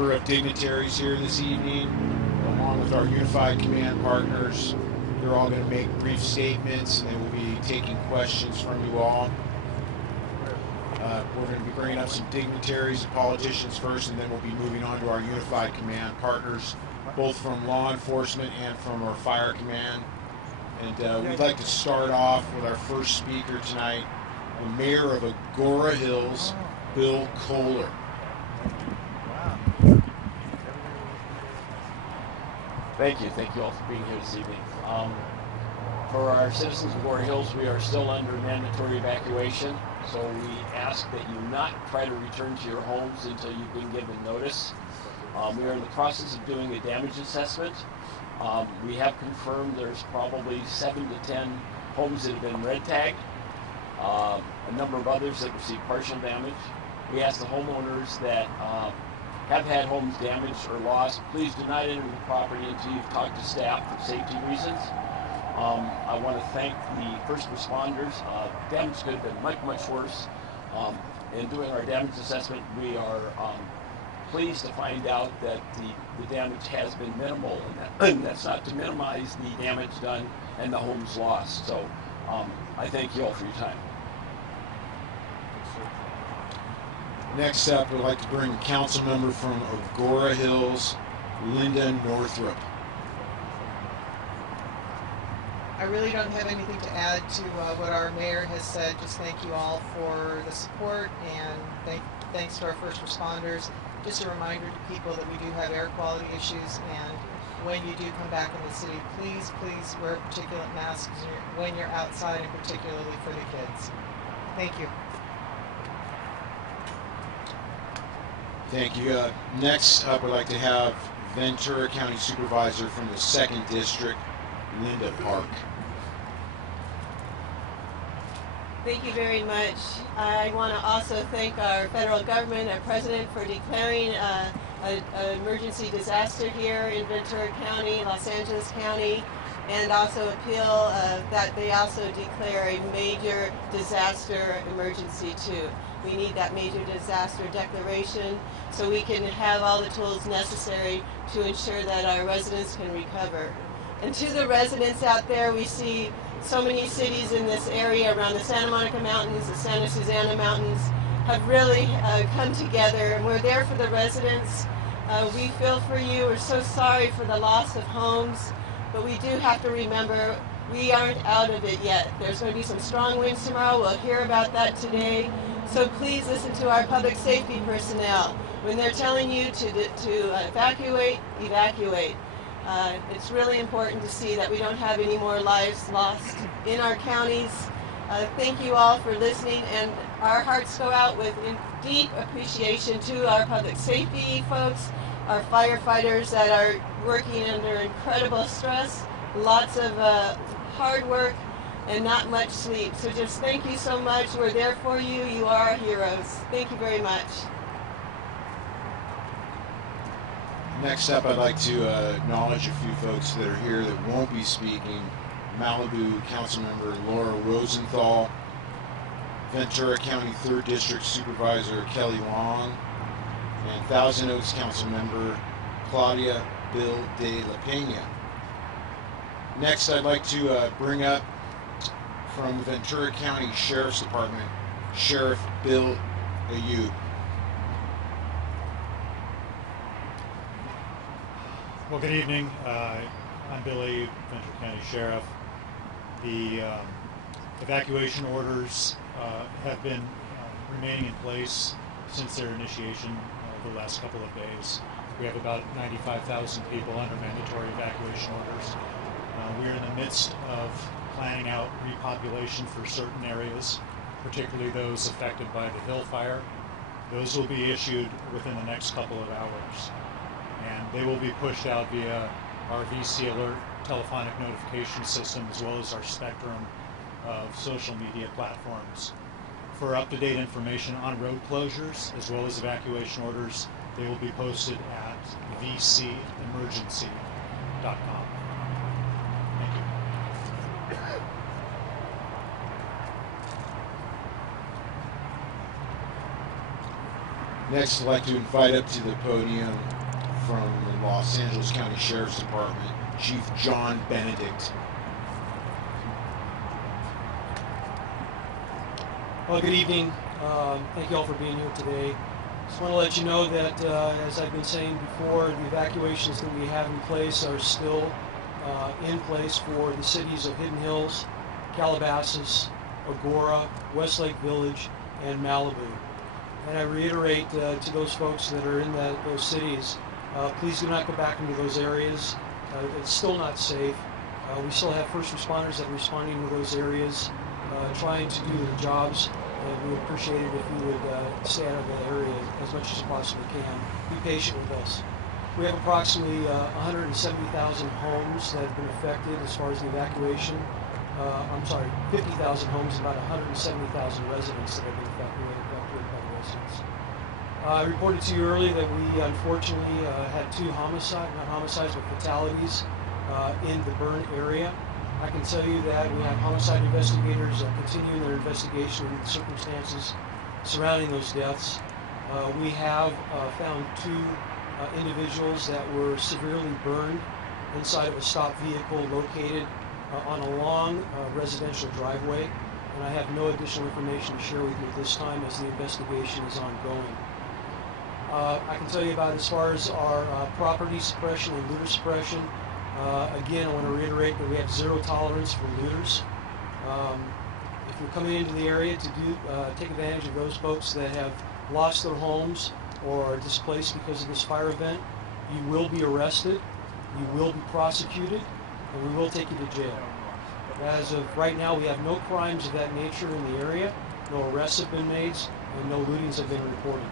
number of dignitaries here this evening, along with our unified command partners. They're all going to make brief statements, and we'll be taking questions from you all. We're going to be bringing up some dignitaries and politicians first, and then we'll be moving on to our unified command partners, both from law enforcement and from our fire command. And we'd like to start off with our first speaker tonight, the mayor of Agora Hills, Bill Kohler. Thank you. Thank you all for being here this evening. For our citizens of Agora Hills, we are still under mandatory evacuation, so we ask that you not try to return to your homes until you've been given notice. We are in the process of doing a damage assessment. We have confirmed there's probably 7 to 10 homes that have been red tagged, a number of others that received partial damage. We ask the homeowners that have had homes damaged or lost, please do not enter the property until you've talked to staff for safety reasons. I want to thank the first responders. Damage could have been much, much worse. In doing our damage assessment, we are pleased to find out that the damage has been minimal, and that's not to minimize the damage done and the homes lost. So I thank you all for your time. Next up, we'd like to bring a council member from Agora Hills, Linda Northrup. I really don't have anything to add to what our mayor has said. Just thank you all for the support, and thanks to our first responders. Just a reminder to people that we do have air quality issues, and when you do come back in the city, please wear particulate masks when you're outside, and particularly for the kids. Thank you. Thank you. Next up, I'd like to have Ventura County Supervisor from the 2nd District, Linda Park. Thank you very much. I want to also thank our federal government, our president, for declaring an emergency disaster here in Ventura County, Los Angeles County, and also appeal that they also declare a major disaster emergency too. We need that major disaster declaration so we can have all the tools necessary to ensure that our residents can recover. And to the residents out there, we see so many cities in this area around the Santa Monica Mountains, the Santa Susana Mountains, have really come together, and we're there for the residents. We feel for you. We're so sorry for the loss of homes, but we do have to remember we aren't out of it yet. There's going to be some strong winds tomorrow. We'll hear about that today. So please listen to our public safety personnel. When they're telling you to evacuate, evacuate. It's really important to see that we don't have any more lives lost in our counties. Thank you all for listening, and our hearts go out with deep appreciation to our public safety folks, our firefighters that are working under incredible stress, lots of hard work, and not much sleep. So just thank you so much. We're there for you. You are our heroes. Thank you very much. Next up, I'd like to acknowledge a few folks that are here that won't be speaking. Malibu Councilmember Laura Rosenthal, Ventura County 3rd District Supervisor Kelly Long, and Thousand Oaks Councilmember Claudia Bill de la Pena. Next, I'd like to bring up from the Ventura County Sheriff's Department, Sheriff Bill Ayub. Well, good evening. I'm Billy, Ventura County Sheriff. The evacuation orders have been remaining in place since their initiation the last couple of days. We have about 95,000 people under mandatory evacuation orders. We're in the midst of planning out repopulation for certain areas, particularly those affected by the Hill Fire. Those will be issued within the next couple of hours, and they will be pushed out via our VC Alert telephonic notification system, as well as our spectrum of social media platforms. For up-to-date information on road closures, as well as evacuation orders, they will be posted at vcemergency.com. Thank you. Next, I'd like to invite up to the podium from the Los Angeles County Sheriff's Department, Chief John Benedict. Well, good evening. Thank you all for being here today. Just want to let you know that, as I've been saying before, the evacuations that we have in place are still in place for the cities of Hidden Hills, Calabasas, Agoura, Westlake Village, and Malibu. And I reiterate to those folks that are in those cities, please do not go back into those areas. It's still not safe. We still have first responders that are responding to those areas, trying to do their jobs, and we would appreciate it if you would stay out of that area as much as you possibly can. Be patient with us. We have approximately 170,000 homes that have been affected as far as the evacuation. 50,000 homes and about 170,000 residents that have been evacuated by the residents. I reported to you earlier that we unfortunately had two fatalities in the burn area. I can tell you that we have homicide investigators continuing their investigation into the circumstances surrounding those deaths. We have found two individuals that were severely burned inside of a stopped vehicle located on a long residential driveway, and I have no additional information to share with you at this time as the investigation is ongoing. I can tell you about as far as our property suppression and looter suppression. Again, I want to reiterate that we have zero tolerance for looters. If you're coming into the area to take advantage of those folks that have lost their homes or are displaced because of this fire event, you will be arrested, you will be prosecuted, and we will take you to jail. As of right now, we have no crimes of that nature in the area, no arrests have been made, and no lootings have been reported.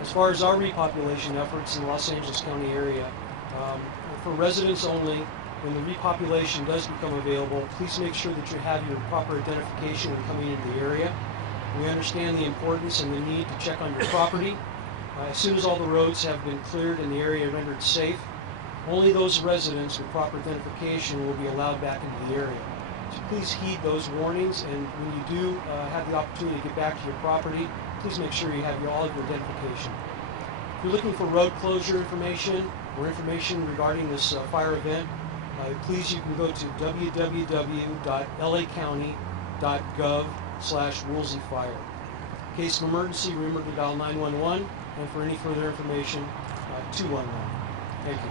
As far as our repopulation efforts in the Los Angeles County area, for residents only, when the repopulation does become available, please make sure that you have your proper identification when coming into the area. We understand the importance and the need to check on your property. As soon as all the roads have been cleared and the area rendered safe, only those residents with proper identification will be allowed back into the area. So please heed those warnings, and when you do have the opportunity to get back to your property, please make sure you have all of your identification. If you're looking for road closure information or information regarding this fire event, please you can go to www.lacounty.gov/Woolsey Fire. In case of emergency, remember to dial 911, and for any further information, 211. Thank you.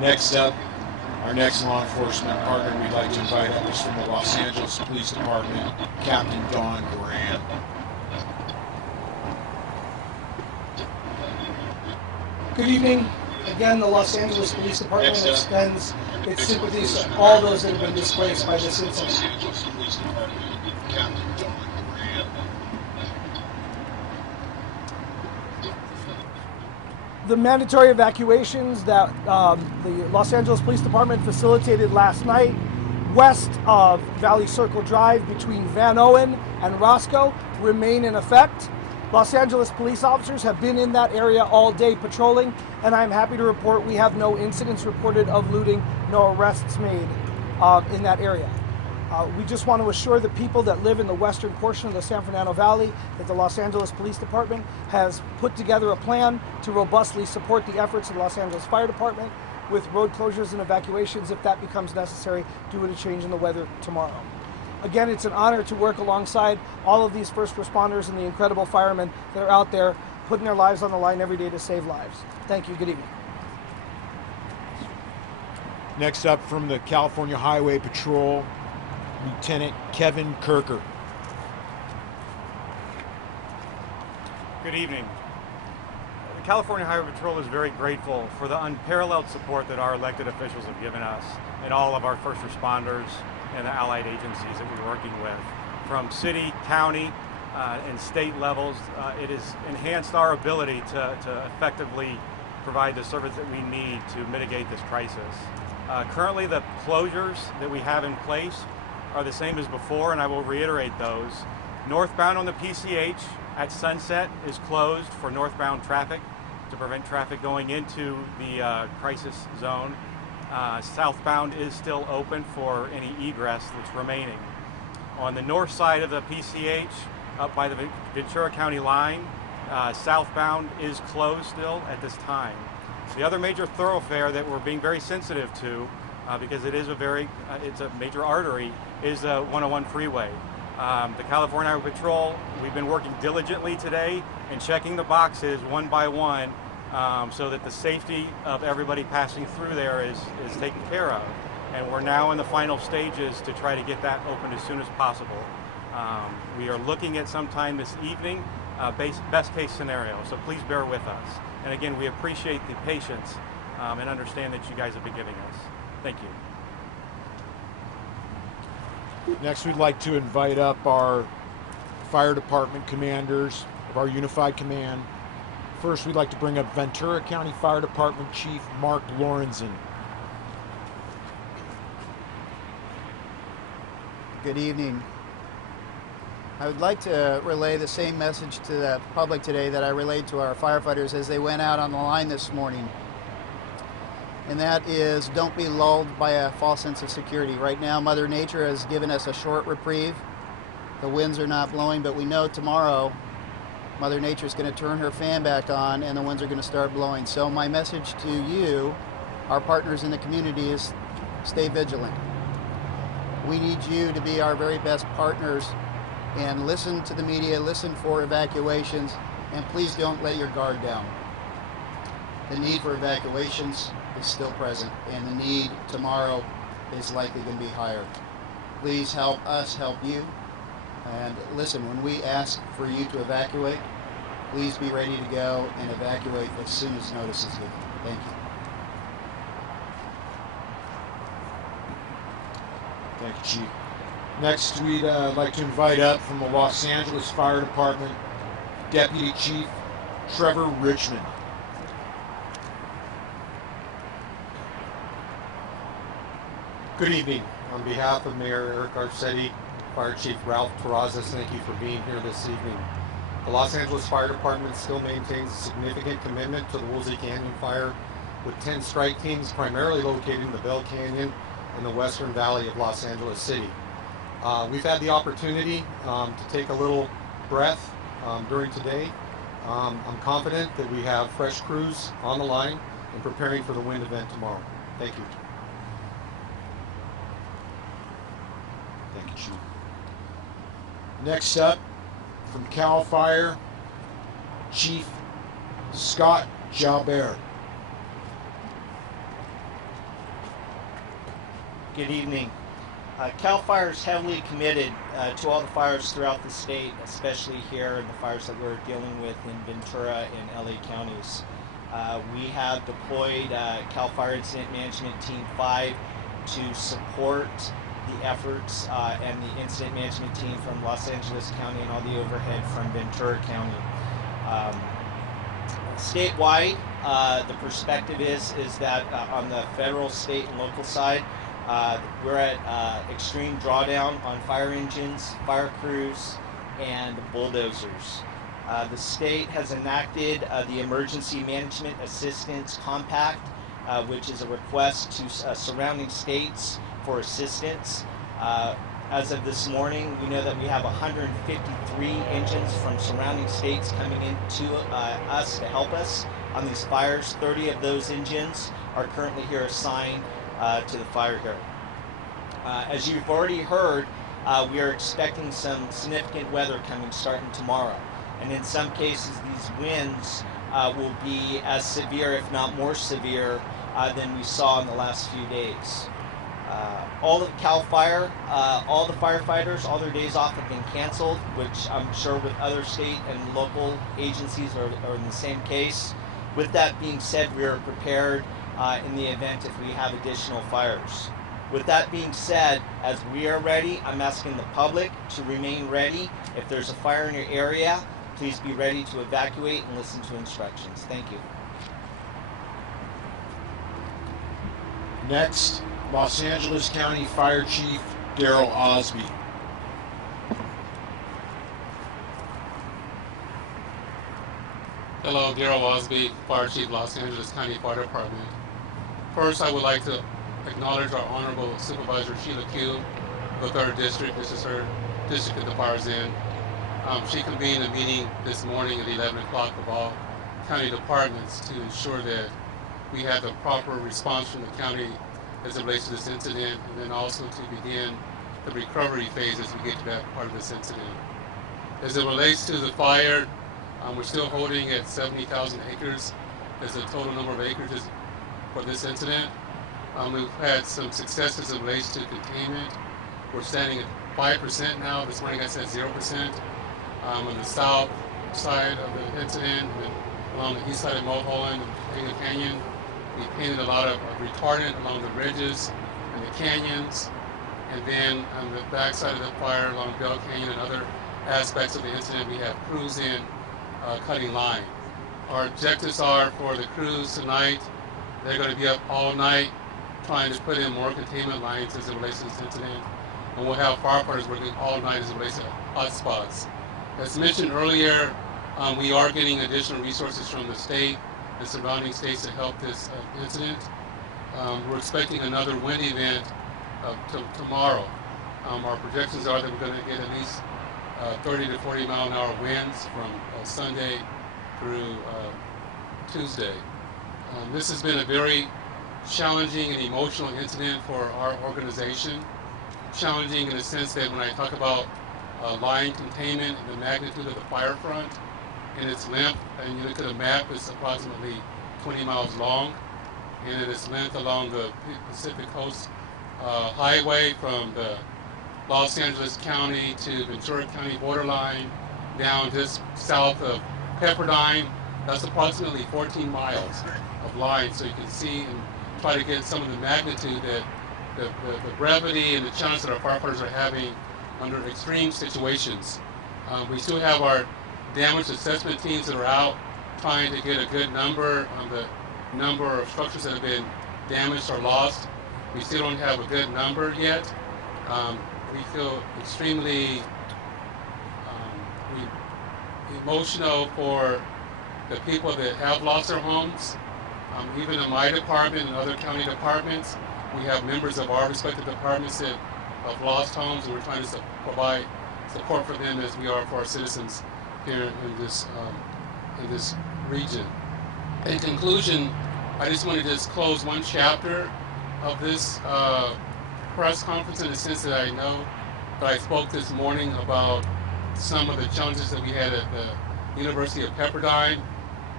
Next up, our next law enforcement partner we'd like to invite up is from the Los Angeles Police Department, Captain Don Graham. Good evening. Again, the Los Angeles Police Department extends its sympathies to all those that have been displaced by this incident. The mandatory evacuations that the Los Angeles Police Department facilitated last night west of Valley Circle Drive between Van Owen and Roscoe remain in effect. Los Angeles police officers have been in that area all day patrolling, and I'm happy to report we have no incidents reported of looting, no arrests made in that area. We just want to assure the people that live in the western portion of the San Fernando Valley that the Los Angeles Police Department has put together a plan to robustly support the efforts of the Los Angeles Fire Department with road closures and evacuations if that becomes necessary due to a change in the weather tomorrow. Again, it's an honor to work alongside all of these first responders and the incredible firemen that are out there putting their lives on the line every day to save lives. Thank you. Good evening. Next up from the California Highway Patrol, Lieutenant Kevin Kirker. Good evening. The California Highway Patrol is very grateful for the unparalleled support that our elected officials have given us and all of our first responders and the allied agencies that we're working with. From city, county, and state levels, it has enhanced our ability to effectively provide the service that we need to mitigate this crisis. Currently, the closures that we have in place are the same as before, and I will reiterate those. Northbound on the PCH at sunset is closed for northbound traffic. to prevent traffic going into the crisis zone. Southbound is still open for any egress that's remaining. On the north side of the PCH, up by the Ventura County line, southbound is closed still at this time. The other major thoroughfare that we're being very sensitive to, because it is it's a major artery, is the 101 freeway. The California Highway Patrol, we've been working diligently today and checking the boxes one by one so that the safety of everybody passing through there is taken care of. And we're now in the final stages to try to get that open as soon as possible. We are looking at sometime this evening, best case scenario, so please bear with us. And again, we appreciate the patience and understand that you guys have been giving us. Thank you. Next, we'd like to invite up our fire department commanders of our unified command. First, we'd like to bring up Ventura County Fire Department Chief Mark Lorenzen. Good evening. I would like to relay the same message to the public today that I relayed to our firefighters as they went out on the line this morning. And that is, don't be lulled by a false sense of security. Right now, Mother Nature has given us a short reprieve. The winds are not blowing, but we know tomorrow Mother Nature is going to turn her fan back on and the winds are going to start blowing. So my message to you, our partners in the community, is stay vigilant. We need you to be our very best partners and listen to the media, listen for evacuations, and please don't let your guard down. The need for evacuations is still present, and the need tomorrow is likely going to be higher. Please help us help you. And listen, when we ask for you to evacuate, please be ready to go and evacuate as soon as notice is given. Thank you. Thank you, Chief. Next, we'd like to invite up from the Los Angeles Fire Department, Deputy Chief Trevor Richmond. Good evening. On behalf of Mayor Eric Garcetti, Fire Chief Ralph Terrazas, thank you for being here this evening. The Los Angeles Fire Department still maintains a significant commitment to the Woolsey Canyon fire, with 10 strike teams primarily located in the Bell Canyon in the western valley of Los Angeles City. We've had the opportunity to take a little breath during today. I'm confident that we have fresh crews on the line and preparing for the wind event tomorrow. Thank you. Thank you, Chief. Next up, from CAL FIRE, Chief Scott Jalbert. Good evening. CAL FIRE is heavily committed to all the fires throughout the state, especially here in the fires that we're dealing with in Ventura and LA counties. We have deployed CAL FIRE Incident Management Team 5 to support the efforts and the incident management team from Los Angeles County and all the overhead from Ventura County. Statewide, the perspective is that on the federal, state, and local side, we're at extreme drawdown on fire engines, fire crews, and bulldozers. The state has enacted the Emergency Management Assistance Compact, which is a request to surrounding states for assistance. As of this morning, we know that we have 153 engines from surrounding states coming into us to help us on these fires. 30 of those engines are currently here assigned to the fire here. As you've already heard, we are expecting some significant weather coming starting tomorrow. And in some cases, these winds will be as severe, if not more severe, than we saw in the last few days. All of CAL FIRE, all the firefighters, all their days off have been canceled, which I'm sure with other state and local agencies are in the same case. With that being said, we are prepared in the event if we have additional fires. With that being said, as we are ready, I'm asking the public to remain ready. If there's a fire in your area, please be ready to evacuate and listen to instructions. Thank you. Next, Los Angeles County Fire Chief Daryl Osby. Hello, Darrell Wasby, Fire Chief, Los Angeles County Fire Department. First, I would like to acknowledge our Honorable Supervisor Sheila Q, the 3rd District. This is her district that the fire's in. She convened a meeting this morning at 11 o'clock of all county departments to ensure that we have the proper response from the county as it relates to this incident, and then also to begin the recovery phase as we get to that part of this incident. As it relates to the fire, we're still holding at 70,000 acres as the total number of acres for this incident. We've had some success as it relates to containment. We're standing at 5% now. This morning I said 0%. On the south side of the incident, and along the east side of Mulholland and Canyon, we painted a lot of retardant along the ridges and the canyons. And then on the back side of the fire along Bell Canyon and other aspects of the incident, we have crews in cutting line. Our objectives are for the crews tonight, they're going to be up all night trying to put in more containment lines as it relates to this incident. And we'll have firefighters working all night as it relates to hot spots. As mentioned earlier, we are getting additional resources from the state and surrounding states to help this incident. We're expecting another wind event tomorrow. Our projections are that we're going to get at least 30 to 40 mile an hour winds from Sunday through Tuesday. This has been a very challenging and emotional incident for our organization. Challenging in the sense that when I talk about line containment and the magnitude of the fire front and its length, and you look at a map, it's approximately 20 miles long, and in its length along the Pacific Coast Highway from the Los Angeles County to Ventura County borderline down just south of Pepperdine. That's approximately 14 miles of line, so you can see and try to get some of the magnitude that the brevity and the challenge that our firefighters are having under extreme situations. We still have our damage assessment teams that are out trying to get a good number on the number of structures that have been damaged or lost. We still don't have a good number yet. We feel extremely emotional for the people that have lost their homes. Even in my department and other county departments, we have members of our respective departments that have lost homes, and we're trying to provide support for them as we are for our citizens here in this region. In conclusion, I just want to just close one chapter of this press conference in the sense that I know that I spoke this morning about some of the challenges that we had at the University of Pepperdine.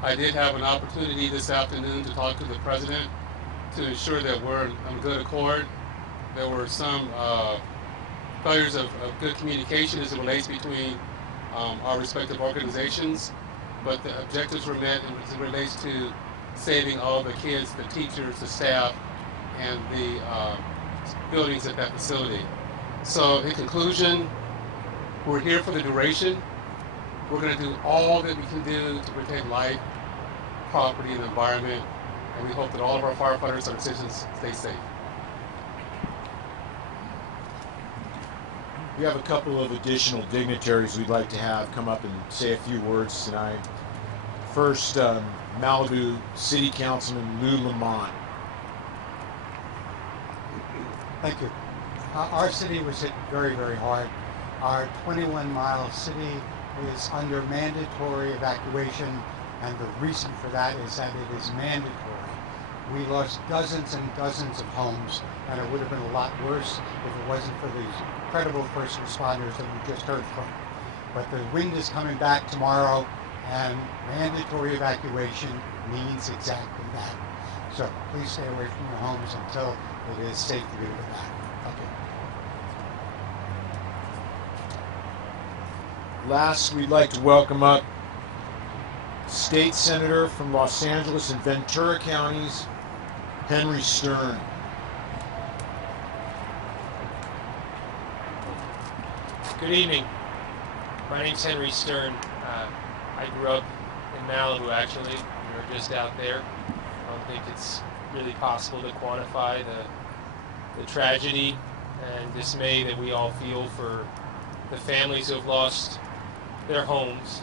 I did have an opportunity this afternoon to talk to the president to ensure that we're on good accord. There were some failures of good communication as it relates between our respective organizations, but the objectives were met as it relates to saving all the kids, the teachers, the staff, and the buildings at that facility. So in conclusion, we're here for the duration. We're going to do all that we can do to protect life, property, and the environment, and we hope that all of our firefighters and our citizens stay safe. We have a couple of additional dignitaries we'd like to have come up and say a few words tonight. First, Malibu City Councilman Lou Lamont. Thank you. Our city was hit very, very hard. Our 21-mile city is under mandatory evacuation, and the reason for that is that it is mandatory. We lost dozens and dozens of homes, and it would have been a lot worse if it wasn't for these incredible first responders that we just heard from. But the wind is coming back tomorrow, and mandatory evacuation means exactly that. So please stay away from your homes until it is safe for you to go back. Thank you. Last, we'd like to welcome up State Senator from Los Angeles and Ventura Counties, Henry Stern. Good evening. My name's Henry Stern. I grew up in Malibu, actually. We were just out there. I don't think it's really possible to quantify the tragedy and dismay that we all feel for the families who have lost their homes,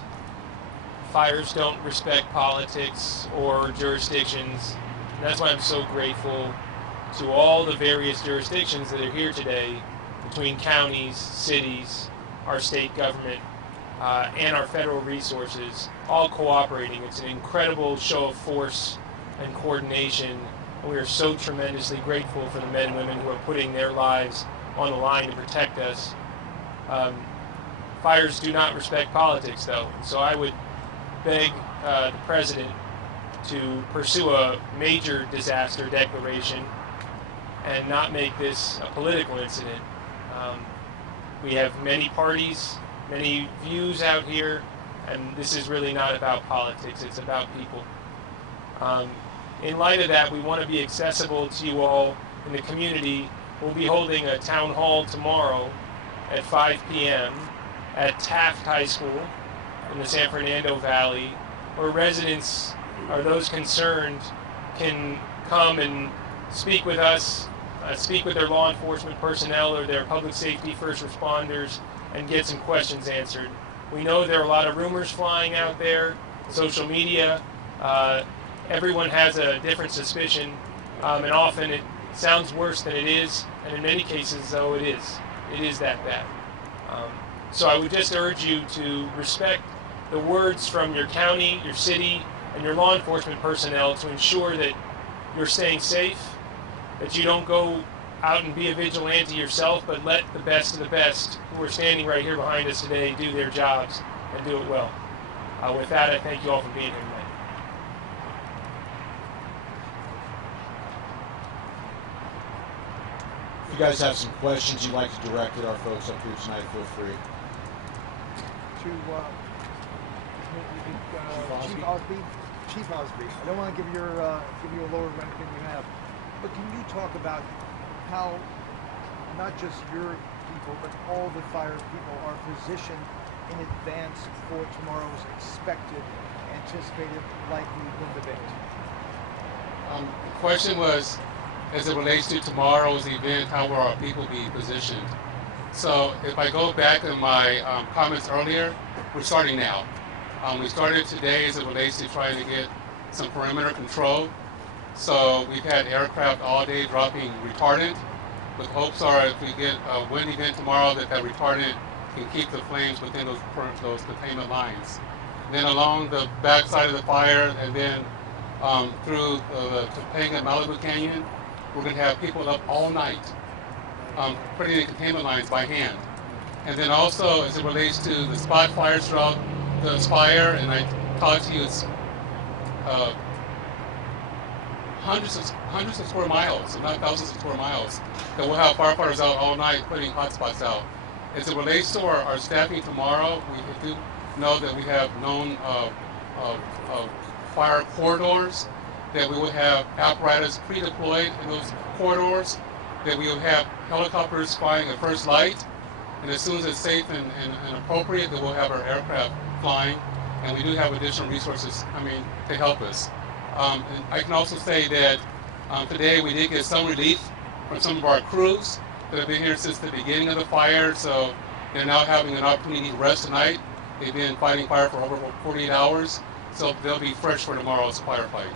fires don't respect politics or jurisdictions. And that's why I'm so grateful to all the various jurisdictions that are here today, between counties, cities, our state government, and our federal resources, all cooperating. It's an incredible show of force and coordination, and we are so tremendously grateful for the men and women who are putting their lives on the line to protect us. Fires do not respect politics, though, and so I would beg the President to pursue a major disaster declaration and not make this a political incident. We have many parties, many views out here, and this is really not about politics, it's about people. In light of that, we want to be accessible to you all in the community. We'll be holding a town hall tomorrow at 5 p.m. at Taft High School in the San Fernando Valley, where residents or those concerned can come and speak with us, speak with their law enforcement personnel or their public safety first responders, and get some questions answered. We know there are a lot of rumors flying out there, social media. Everyone has a different suspicion, and often it sounds worse than it is, and in many cases, though, it is that bad. So I would just urge you to respect the words from your county, your city, and your law enforcement personnel to ensure that you're staying safe, that you don't go out and be a vigilante yourself, but let the best of the best who are standing right here behind us today do their jobs and do it well. With that, I thank you all for being here tonight. If you guys have some questions you'd like to direct at our folks up here tonight, feel free. Chief Osby, I don't want to give you a lower rank than you have, but can you talk about how not just your people, but all the fire people are positioned in advance for tomorrow's expected, anticipated, likely wind event? The question was, as it relates to tomorrow's event, how will our people be positioned? So if I go back in my comments earlier, we're starting now. We started today as it relates to trying to get some perimeter control. So we've had aircraft all day dropping retardant, with hopes are if we get a wind event tomorrow that retardant can keep the flames within those containment lines. Then along the back side of the fire and then through the Topanga Malibu Canyon, we're going to have people up all night putting in containment lines by hand. And then also as it relates to the spot fires throughout the spire, and I talked to you, it's hundreds of square miles, if not thousands of square miles, that we'll have firefighters out all night putting hot spots out. As it relates to our staffing tomorrow, we do know that we have known fire corridors, that we will have apparatus pre-deployed in those corridors, that we will have helicopters flying at first light, and as soon as it's safe and appropriate, that we'll have our aircraft flying, and we do have additional resources coming to help us. And I can also say that today we did get some relief from some of our crews that have been here since the beginning of the fire, so they're now having an opportunity to rest tonight. They've been fighting fire for over 48 hours, so they'll be fresh for tomorrow's firefight.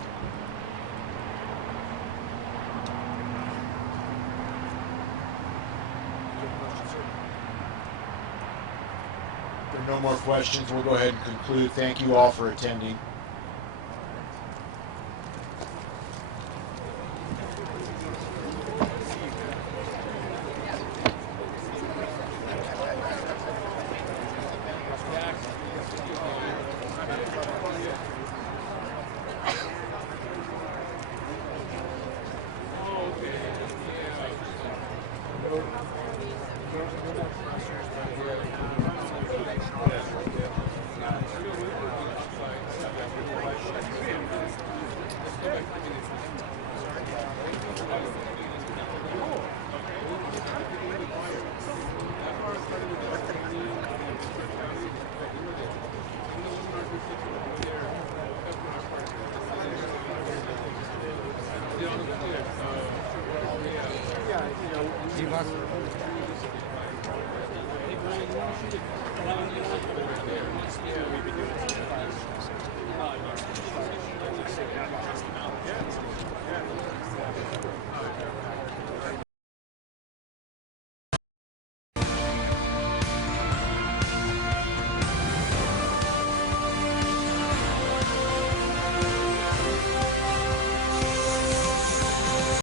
If there are no more questions, we'll go ahead and conclude. Thank you all for attending.